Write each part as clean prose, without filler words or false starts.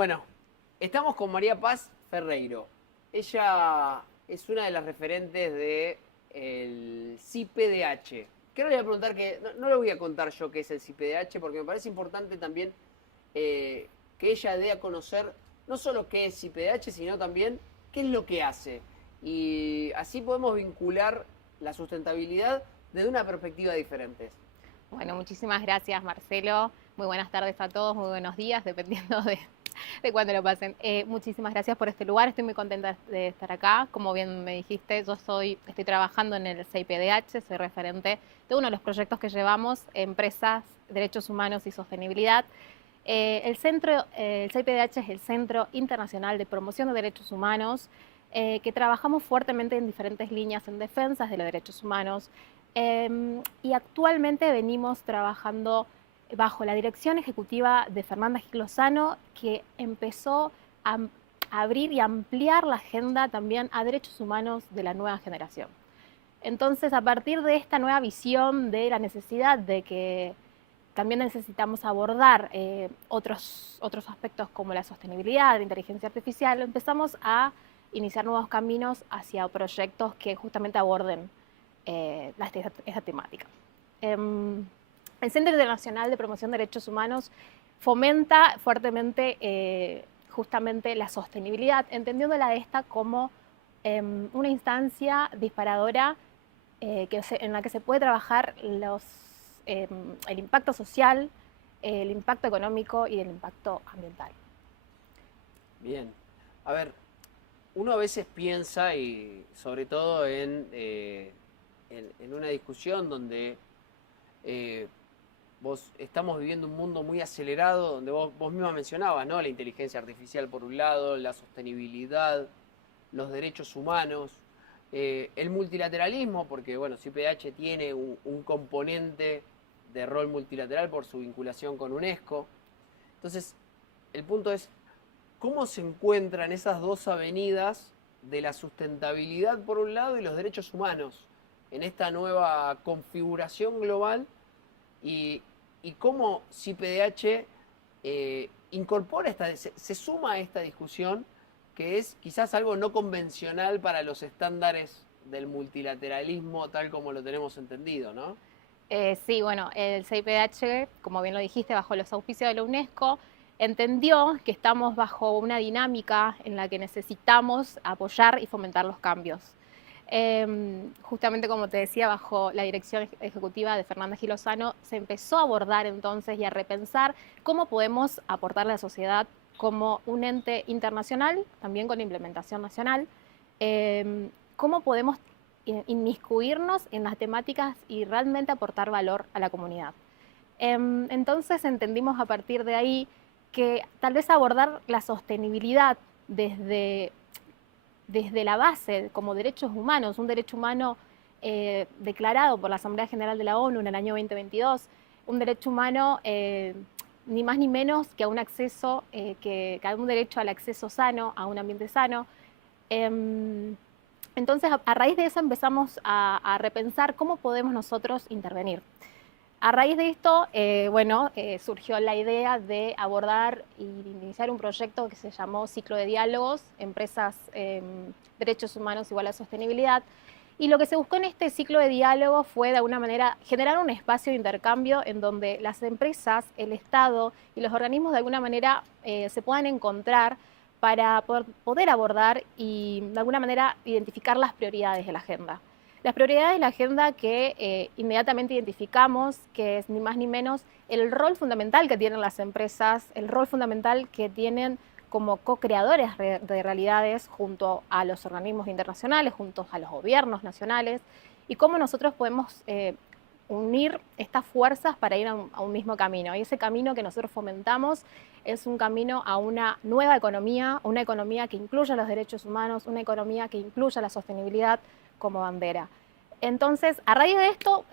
Bueno, estamos con María Paz Ferreiro. Ella es una de las referentes del CIPDH. Que ahora le voy a preguntar no le voy a contar yo qué es el CIPDH, porque me parece importante también que ella dé a conocer no solo qué es CIPDH, sino también qué es lo que hace. Y así podemos vincular la sustentabilidad desde una perspectiva diferente. Bueno, muchísimas gracias, Marcelo. Muy buenas tardes a todos, muy buenos días, dependiendo de cuándo lo pasen. Muchísimas gracias por este lugar, estoy muy contenta de estar acá. Como bien me dijiste, estoy trabajando en el CIPDH, soy referente de uno de los proyectos que llevamos, Empresas, Derechos Humanos y Sostenibilidad. El CIPDH es el Centro Internacional de Promoción de Derechos Humanos, que trabajamos fuertemente en diferentes líneas en defensas de los derechos humanos. Y actualmente venimos trabajando bajo la dirección ejecutiva de Fernanda Gil Lozano, que empezó a abrir y ampliar la agenda también a derechos humanos de la nueva generación. Entonces, a partir de esta nueva visión de la necesidad de que también necesitamos abordar otros aspectos como la sostenibilidad, la inteligencia artificial, empezamos a iniciar nuevos caminos hacia proyectos que justamente aborden esta temática. El Centro Internacional de Promoción de Derechos Humanos fomenta fuertemente justamente la sostenibilidad, entendiéndola esta como una instancia disparadora en la que se puede trabajar el impacto social, el impacto económico y el impacto ambiental. Bien. A ver, uno a veces piensa, y sobre todo en una discusión donde estamos viviendo un mundo muy acelerado, donde vos misma mencionabas, ¿no? La inteligencia artificial por un lado, la sostenibilidad, los derechos humanos, el multilateralismo, porque bueno, CIPDH tiene un componente de rol multilateral por su vinculación con UNESCO. Entonces, el punto es, ¿cómo se encuentran esas dos avenidas de la sustentabilidad por un lado y los derechos humanos en esta nueva configuración global? Y cómo CIPDH incorpora se suma a esta discusión, que es quizás algo no convencional para los estándares del multilateralismo tal como lo tenemos entendido, ¿no? Sí, bueno, el CIPDH, como bien lo dijiste, bajo los auspicios de la UNESCO, entendió que estamos bajo una dinámica en la que necesitamos apoyar y fomentar los cambios. Justamente como te decía, bajo la dirección ejecutiva de Fernanda Gil Lozano, se empezó a abordar entonces y a repensar cómo podemos aportarle a la sociedad como un ente internacional, también con implementación nacional, cómo podemos inmiscuirnos en las temáticas y realmente aportar valor a la comunidad. Entonces entendimos a partir de ahí que tal vez abordar la sostenibilidad desde la base como derechos humanos, un derecho humano declarado por la Asamblea General de la ONU en el año 2022, un derecho humano ni más ni menos que a un acceso, que a un derecho al acceso sano, a un ambiente sano. Entonces, a raíz de eso empezamos a repensar cómo podemos nosotros intervenir. A raíz de esto, surgió la idea de abordar y de iniciar un proyecto que se llamó Ciclo de Diálogos, Empresas, Derechos Humanos igual a Sostenibilidad. Y lo que se buscó en este ciclo de diálogo fue, de alguna manera, generar un espacio de intercambio en donde las empresas, el Estado y los organismos, de alguna manera, se puedan encontrar para poder abordar y, de alguna manera, identificar las prioridades de la agenda. Las prioridades de la agenda que inmediatamente identificamos, que es ni más ni menos el rol fundamental que tienen las empresas, el rol fundamental que tienen como co-creadores de realidades junto a los organismos internacionales, junto a los gobiernos nacionales, y cómo nosotros podemos unir estas fuerzas para ir a un mismo camino. Y ese camino que nosotros fomentamos es un camino a una nueva economía, una economía que incluya los derechos humanos, una economía que incluya la sostenibilidad como bandera. Entonces, a raíz de esto,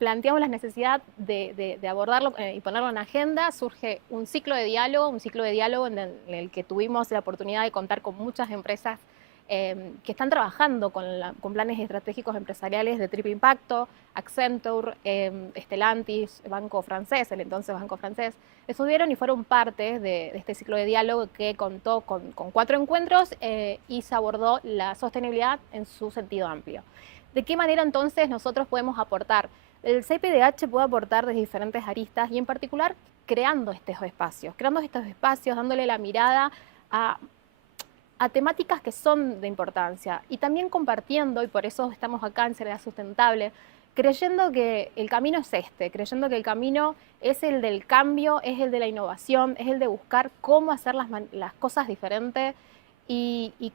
planteamos la necesidad de abordarlo y ponerlo en agenda. Surge un ciclo de diálogo en el que tuvimos la oportunidad de contar con muchas empresas que están trabajando con planes estratégicos empresariales de triple impacto, Accenture, Stellantis, Banco Francés, el entonces Banco Francés, estuvieron y fueron parte de este ciclo de diálogo que contó con 4 encuentros y se abordó la sostenibilidad en su sentido amplio. ¿De qué manera entonces nosotros podemos aportar? El CIPDH puede aportar desde diferentes aristas y en particular creando estos espacios, dándole la mirada a temáticas que son de importancia y también compartiendo, y por eso estamos acá en Seriedad Sustentable, creyendo que el camino es creyendo que el camino es el del cambio, es el de la innovación, es el de buscar cómo hacer las cosas diferentes y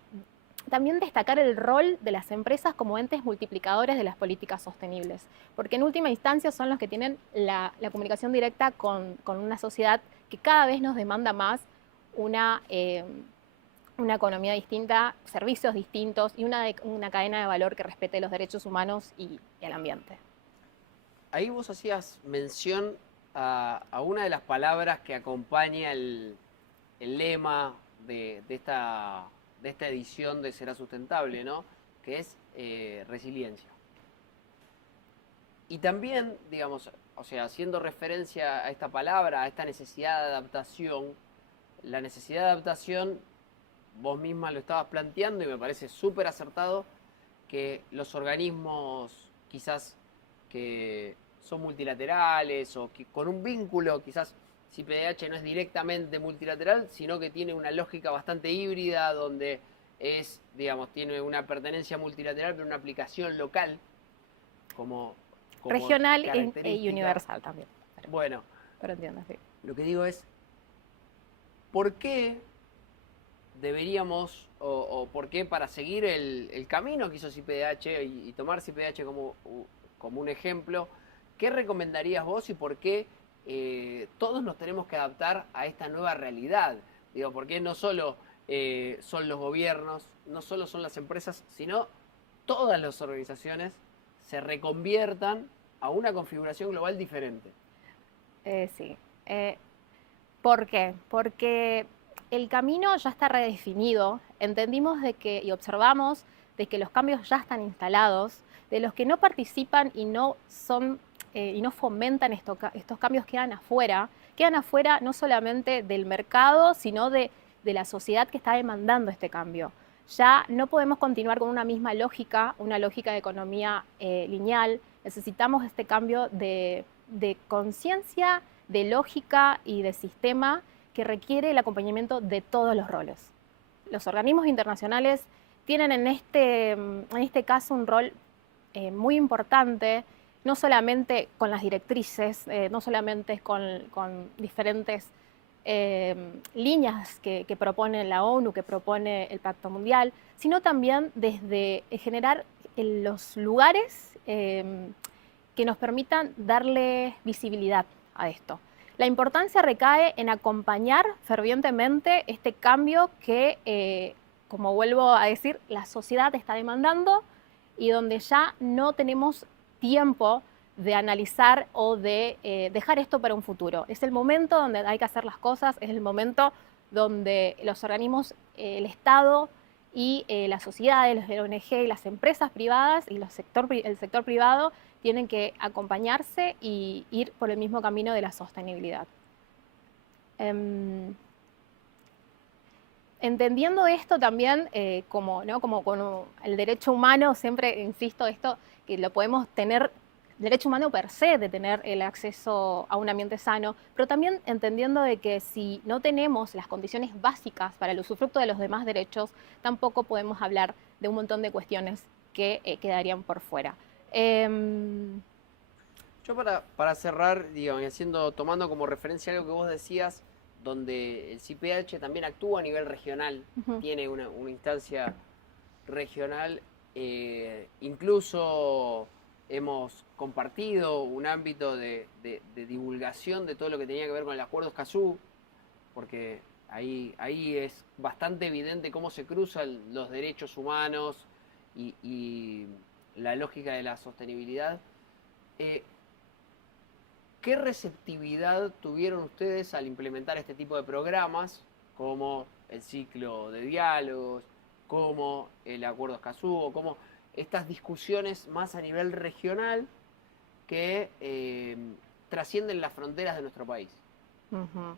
también destacar el rol de las empresas como entes multiplicadores de las políticas sostenibles, porque en última instancia son los que tienen la comunicación directa con una sociedad que cada vez nos demanda más una economía distinta, servicios distintos y una cadena de valor que respete los derechos humanos y el ambiente. Ahí vos hacías mención a una de las palabras que acompaña el lema de esta edición de Será Sustentable, ¿no? Que es resiliencia. Y también, digamos, o sea, haciendo referencia a esta palabra, a esta necesidad de adaptación, la necesidad de adaptación, vos misma lo estabas planteando y me parece súper acertado que los organismos quizás que son multilaterales o que con un vínculo, quizás CIPDH no es directamente multilateral, sino que tiene una lógica bastante híbrida donde es, digamos, tiene una pertenencia multilateral pero una aplicación local como regional y universal también. Bueno, pero entiendo, sí. Lo que digo es, ¿por qué deberíamos, o por qué para seguir el camino que hizo CIPDH y tomar CIPDH como un ejemplo, qué recomendarías vos y por qué todos nos tenemos que adaptar a esta nueva realidad? Digo, porque no solo son los gobiernos, no solo son las empresas, sino todas las organizaciones se reconviertan a una configuración global diferente. Sí. ¿Por qué? Porque el camino ya está redefinido, entendimos y observamos de que los cambios ya están instalados, de los que no participan y no fomentan estos cambios quedan afuera no solamente del mercado, sino de la sociedad que está demandando este cambio. Ya no podemos continuar con una misma lógica, una lógica de economía lineal, necesitamos este cambio de conciencia, de lógica y de sistema que requiere el acompañamiento de todos los roles. Los organismos internacionales tienen en este caso un rol muy importante, no solamente con las directrices, no solamente con diferentes líneas que propone la ONU, que propone el Pacto Mundial, sino también desde generar los lugares que nos permitan darle visibilidad a esto. La importancia recae en acompañar fervientemente este cambio que, como vuelvo a decir, la sociedad está demandando y donde ya no tenemos tiempo de analizar o de dejar esto para un futuro. Es el momento donde hay que hacer las cosas, es el momento donde los organismos, el Estado y las sociedades, los ONG y las empresas privadas y el sector privado tienen que acompañarse y ir por el mismo camino de la sostenibilidad. Entendiendo esto también como el derecho humano, siempre insisto esto, que lo podemos tener, derecho humano per se, de tener el acceso a un ambiente sano, pero también entendiendo de que si no tenemos las condiciones básicas para el usufructo de los demás derechos, tampoco podemos hablar de un montón de cuestiones que quedarían por fuera. Yo para cerrar, digamos, tomando como referencia algo que vos decías, donde el CIPDH también actúa a nivel regional, tiene una instancia regional, incluso hemos compartido un ámbito de divulgación de todo lo que tenía que ver con el Acuerdo Escazú, porque ahí es bastante evidente cómo se cruzan los derechos humanos y la lógica de la sostenibilidad. ¿Qué receptividad tuvieron ustedes al implementar este tipo de programas, como el ciclo de diálogos, como el Acuerdo Escazú, o como estas discusiones más a nivel regional que trascienden las fronteras de nuestro país. Ujú.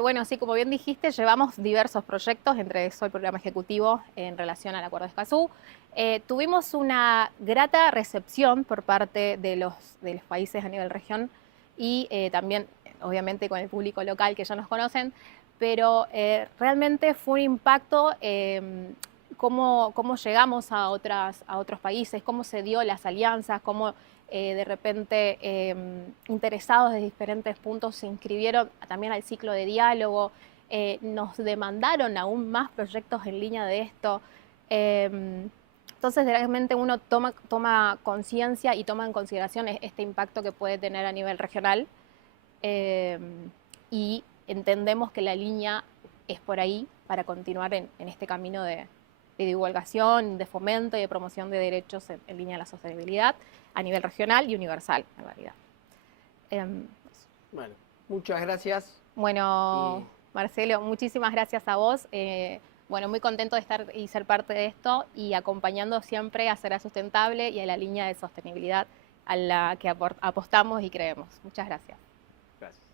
Bueno, sí, como bien dijiste, llevamos diversos proyectos, entre eso el programa ejecutivo en relación al Acuerdo de Escazú. Tuvimos una grata recepción por parte de los países a nivel región y también, obviamente, con el público local que ya nos conocen, pero realmente fue un impacto cómo llegamos a otros países, cómo se dio las alianzas, cómo de repente interesados de diferentes puntos se inscribieron también al ciclo de diálogo, nos demandaron aún más proyectos en línea de esto. Entonces realmente uno toma conciencia y toma en consideración este impacto que puede tener a nivel regional y entendemos que la línea es por ahí para continuar en este camino de divulgación, de fomento y de promoción de derechos en línea de la sostenibilidad a nivel regional y universal, en realidad. Bueno, muchas gracias. Bueno, Marcelo, muchísimas gracias a vos. Bueno, muy contento de estar y ser parte de esto y acompañando siempre a Será Sustentable y a la línea de sostenibilidad a la que apostamos y creemos. Muchas gracias. Gracias.